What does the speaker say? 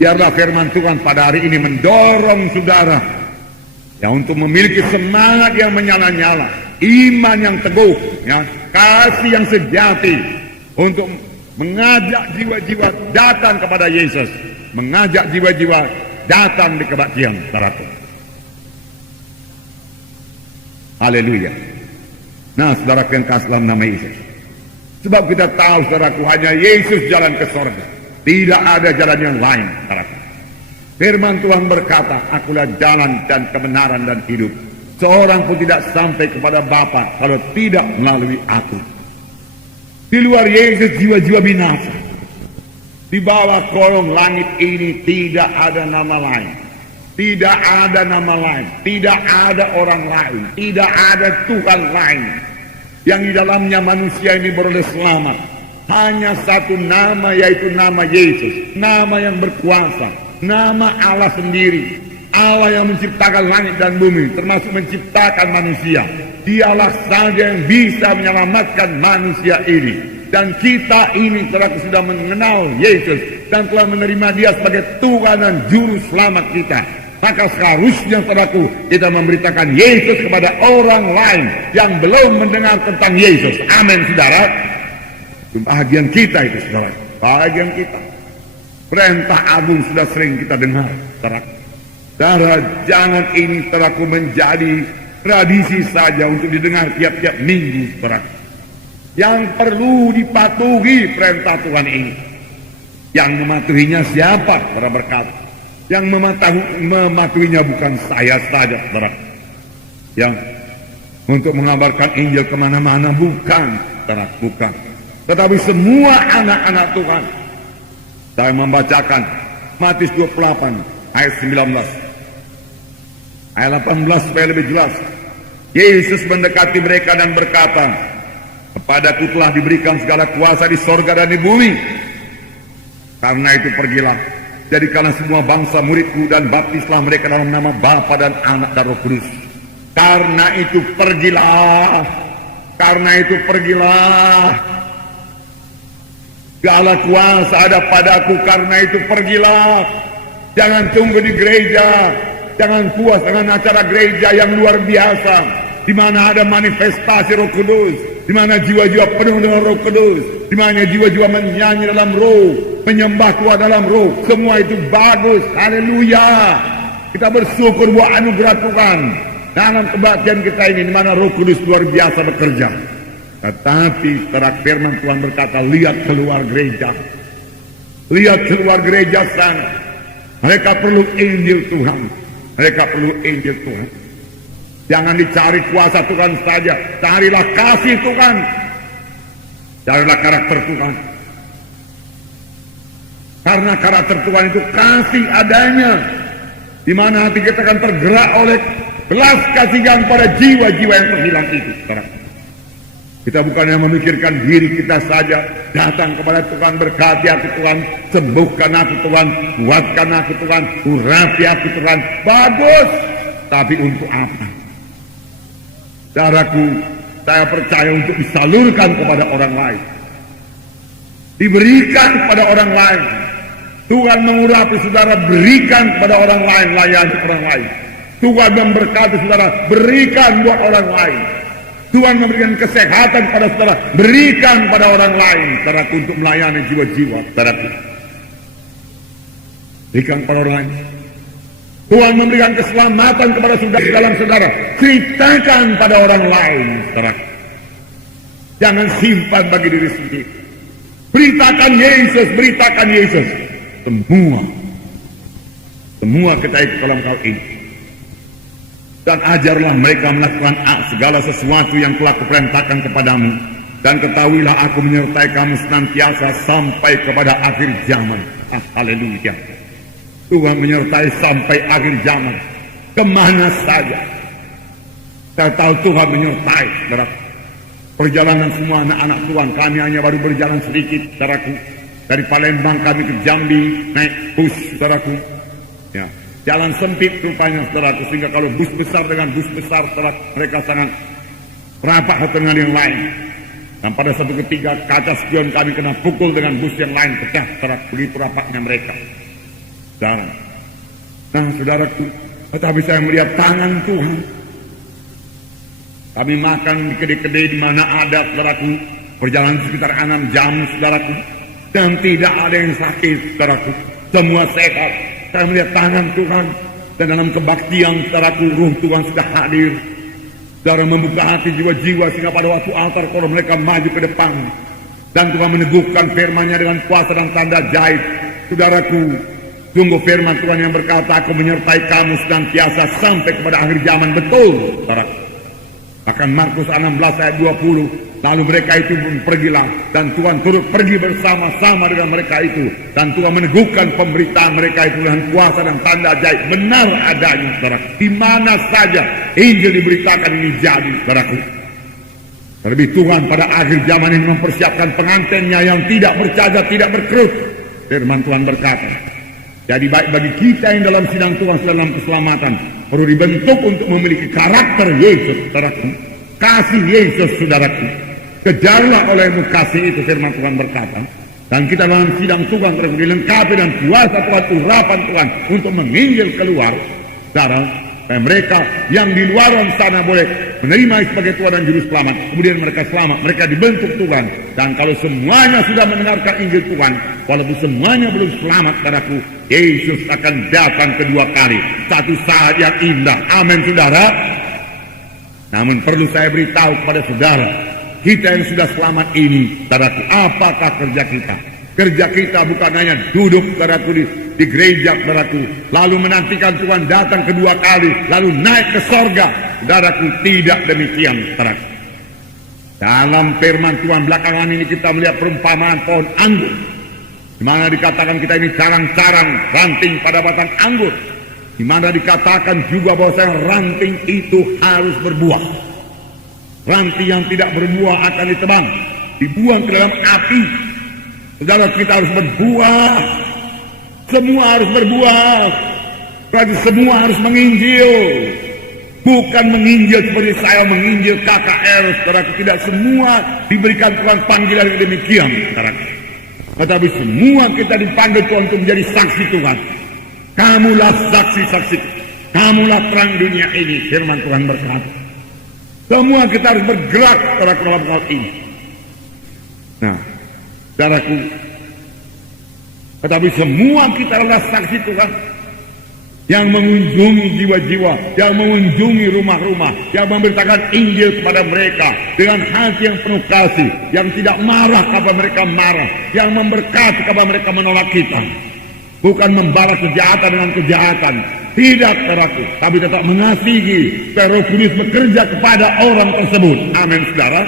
Biarlah firman Tuhan pada hari ini mendorong saudara ya untuk memiliki semangat yang menyala-nyala, iman yang teguh, ya, kasih yang sejati untuk mengajak jiwa-jiwa datang kepada Yesus, mengajak jiwa-jiwa datang di kebaktian, saudaraku. Haleluya. Nah, saudaraku yang kasih dalam nama Yesus. Sebab kita tahu, saudaraku, hanya Yesus jalan ke sorga. Tidak ada jalan yang lain, saudaraku. Firman Tuhan berkata, akulah jalan dan kebenaran dan hidup. Seorang pun tidak sampai kepada Bapa kalau tidak melalui aku. Di luar Yesus jiwa-jiwa binasa. Di bawah kolong langit ini tidak ada nama lain. Tidak ada nama lain. Tidak ada orang lain. Tidak ada Tuhan lain. Yang di dalamnya manusia ini beroleh selamat. Hanya satu nama, yaitu nama Yesus. Nama yang berkuasa. Nama Allah sendiri, Allah yang menciptakan langit dan bumi, termasuk menciptakan manusia. Dialah saja yang bisa menyelamatkan manusia ini. Dan kita ini sudah mengenal Yesus dan telah menerima Dia sebagai Tuhan dan Juru Selamat kita. Maka seharusnya, saudaraku, kita memberitakan Yesus kepada orang lain yang belum mendengar tentang Yesus. Amin, saudara. Bahagian kita itu, saudara. Bahagian kita. Perintah agung sudah sering kita dengar, saudaraku. Saudara, jangan ini, saudaraku, menjadi tradisi saja untuk didengar tiap-tiap minggu, saudaraku. Yang perlu dipatuhi perintah Tuhan ini. Yang mematuhinya siapa? Saudara berkata. Yang mematuhinya bukan saya saja, saudaraku. Yang untuk mengabarkan Injil kemana-mana, bukan, saudaraku, bukan. Tetapi semua anak-anak Tuhan. Saya membacakan Matius 28 ayat 19. Ayat 18 supaya lebih jelas. Yesus mendekati mereka dan berkata, kepadaku telah diberikan segala kuasa di sorga dan di bumi. Karena itu pergilah, jadikanlah semua bangsa muridku dan baptislah mereka dalam nama Bapa dan Anak dan Roh Kudus. Karena itu pergilah. Karena itu pergilah. Segala kuasa ada padaku, karena itu pergilah. Jangan tunggu di gereja. Jangan puas dengan acara gereja yang luar biasa, di mana ada manifestasi Roh Kudus, di mana jiwa-jiwa penuh dengan Roh Kudus, di mana jiwa-jiwa menyanyi dalam Roh, menyembah Tuhan dalam Roh. Semua itu bagus. Haleluya. Kita bersyukur buat anugerah Tuhan dalam kebaktian kita ini, di mana Roh Kudus luar biasa bekerja. Tetapi terang firman Tuhan berkata, lihat keluar gereja. Lihat keluar gereja sana. Mereka perlu Injil Tuhan. Mereka perlu Injil Tuhan. Jangan dicari kuasa Tuhan saja. Carilah kasih Tuhan. Carilah karakter Tuhan. Karena karakter Tuhan itu kasih adanya. Di mana hati kita akan tergerak oleh belas kasihan pada jiwa-jiwa yang terhilang itu. Kita bukannya memikirkan diri kita saja, datang kepada Tuhan, berkati aku Tuhan, sembuhkan aku Tuhan, kuatkan aku Tuhan, urapi aku Tuhan. Bagus, tapi untuk apa? Saudaraku, saya percaya untuk disalurkan kepada orang lain, diberikan kepada orang lain. Tuhan mengurapi saudara, berikan kepada orang lain, layani orang lain. Tuhan memberkati saudara, berikan buat orang lain. Tuhan memberikan kesehatan pada saudara, berikan pada orang lain, saudara, untuk melayani jiwa-jiwa, saudara. Berikan kepada orang lain. Tuhan memberikan keselamatan kepada saudara dalam saudara, ceritakan pada orang lain, saudara. Jangan simpan bagi diri sendiri. Beritakan Yesus, beritakan Yesus. Semua kita ikut dalam hal ini. Dan ajarlah mereka melakukan segala sesuatu yang telah kuperintahkan kepadamu. Dan ketahuilah aku menyertai kamu senantiasa sampai kepada akhir zaman. Haleluya. Tuhan menyertai sampai akhir zaman. Kemana saja. Saya tahu Tuhan menyertai. Saudara. Perjalanan semua anak-anak Tuhan. Kami hanya baru berjalan sedikit, saudaraku. Dari Palembang kami ke Jambi, naik bus, saudaraku. Ya. Jalan sempit rupanya, saudaraku, sehingga kalau bus besar dengan bus besar, saudara, mereka sangat rapat satu dengan yang lain. Dan pada satu ketika kaca spion kami kena pukul dengan bus yang lain, pecah, saudara, begitu rapatnya mereka. Saudara. Nah, saudaraku, tetapi saya melihat tangan Tuhan. Kami makan di kedai-kedai di mana ada, saudaraku, perjalanan sekitar 6 jam, saudaraku, dan tidak ada yang sakit, saudaraku. Semua sehat. Saya melihat tangan Tuhan, dan dalam kebaktian, saudaraku, ruh Tuhan sudah hadir. Saudara membuka hati jiwa-jiwa sehingga pada waktu altar call mereka maju ke depan, dan Tuhan meneguhkan firman-Nya dengan kuasa dan tanda ajaib. Saudaraku, sungguh firman Tuhan yang berkata, aku menyertai kamu senantiasa sampai kepada akhir zaman. Betul, saudaraku. Akan Markus 16 ayat 20, lalu mereka itu pun pergilah, dan Tuhan turut pergi bersama-sama dengan mereka itu, dan Tuhan meneguhkan pemberitaan mereka itu dengan kuasa dan tanda ajaib. Benar adanya, saudaraku. Di mana saja Injil diberitakan ini jadi, saudaraku. Terlebih Tuhan pada akhir zaman ini mempersiapkan pengantinnya yang tidak bercacat, tidak berkerut. Firman Tuhan berkata, jadi baik bagi kita yang dalam sidang Tuhan dalam keselamatan, perlu dibentuk untuk memiliki karakter Yesus, saudaraku. Kasih Yesus, saudaraku. Kejarlah olehmu kasih itu, firman Tuhan berkata. Dan kita dalam sidang Tuhan terus dilengkapi dan kuasa Tuhan, urapan Tuhan untuk menginjil keluar, saudara. Dan mereka yang di luar sana boleh menerima sebagai Tuhan dan Juru Selamat. Kemudian mereka selamat, mereka dibentuk Tuhan. Dan kalau semuanya sudah mendengarkan Injil Tuhan, walaupun semuanya belum selamat, saudaraku, Yesus akan datang kedua kali. Satu saat yang indah. Amin, saudara. Namun perlu saya beritahu kepada saudara, kita yang sudah selamat ini, saudaraku, apakah kerja kita? Kerja kita bukan hanya duduk, saudaraku, di gereja, saudaraku, lalu menantikan Tuhan datang kedua kali, lalu naik ke sorga. Saudaraku, tidak demikian, saudaraku. Dalam firman Tuhan belakangan ini kita melihat perumpamaan pohon anggur, di mana dikatakan kita ini carang-carang ranting pada batang anggur, di mana dikatakan juga bahwa ranting itu harus berbuah. Ranting yang tidak berbuah akan ditebang, dibuang ke dalam api. Saudara, kita harus berbuah. Semua harus berbuah. Berarti semua harus menginjil. Bukan menginjil seperti saya menginjil KKR, saudara. Tidak semua diberikan Tuhan panggilan yang demikian, saudara. Tetapi semua kita dipanggil Tuhan untuk menjadi saksi Tuhan. Kamulah saksi-saksi. Kamulah terang dunia ini, firman Tuhan berkata. Semua kita harus bergerak, saudara, dalam hal ini. Nah, saudaraku, tetapi semua kita adalah saksi Tuhan yang mengunjungi jiwa-jiwa, yang mengunjungi rumah-rumah, yang memberitakan Injil kepada mereka dengan hati yang penuh kasih, yang tidak marah kepada mereka marah, yang memberkati kepada mereka menolak kita. Bukan membalas kejahatan dengan kejahatan, tidak, saudaraku, tapi tetap mengasihi, supaya Roh Kudus bekerja kepada orang tersebut. Amin, saudara.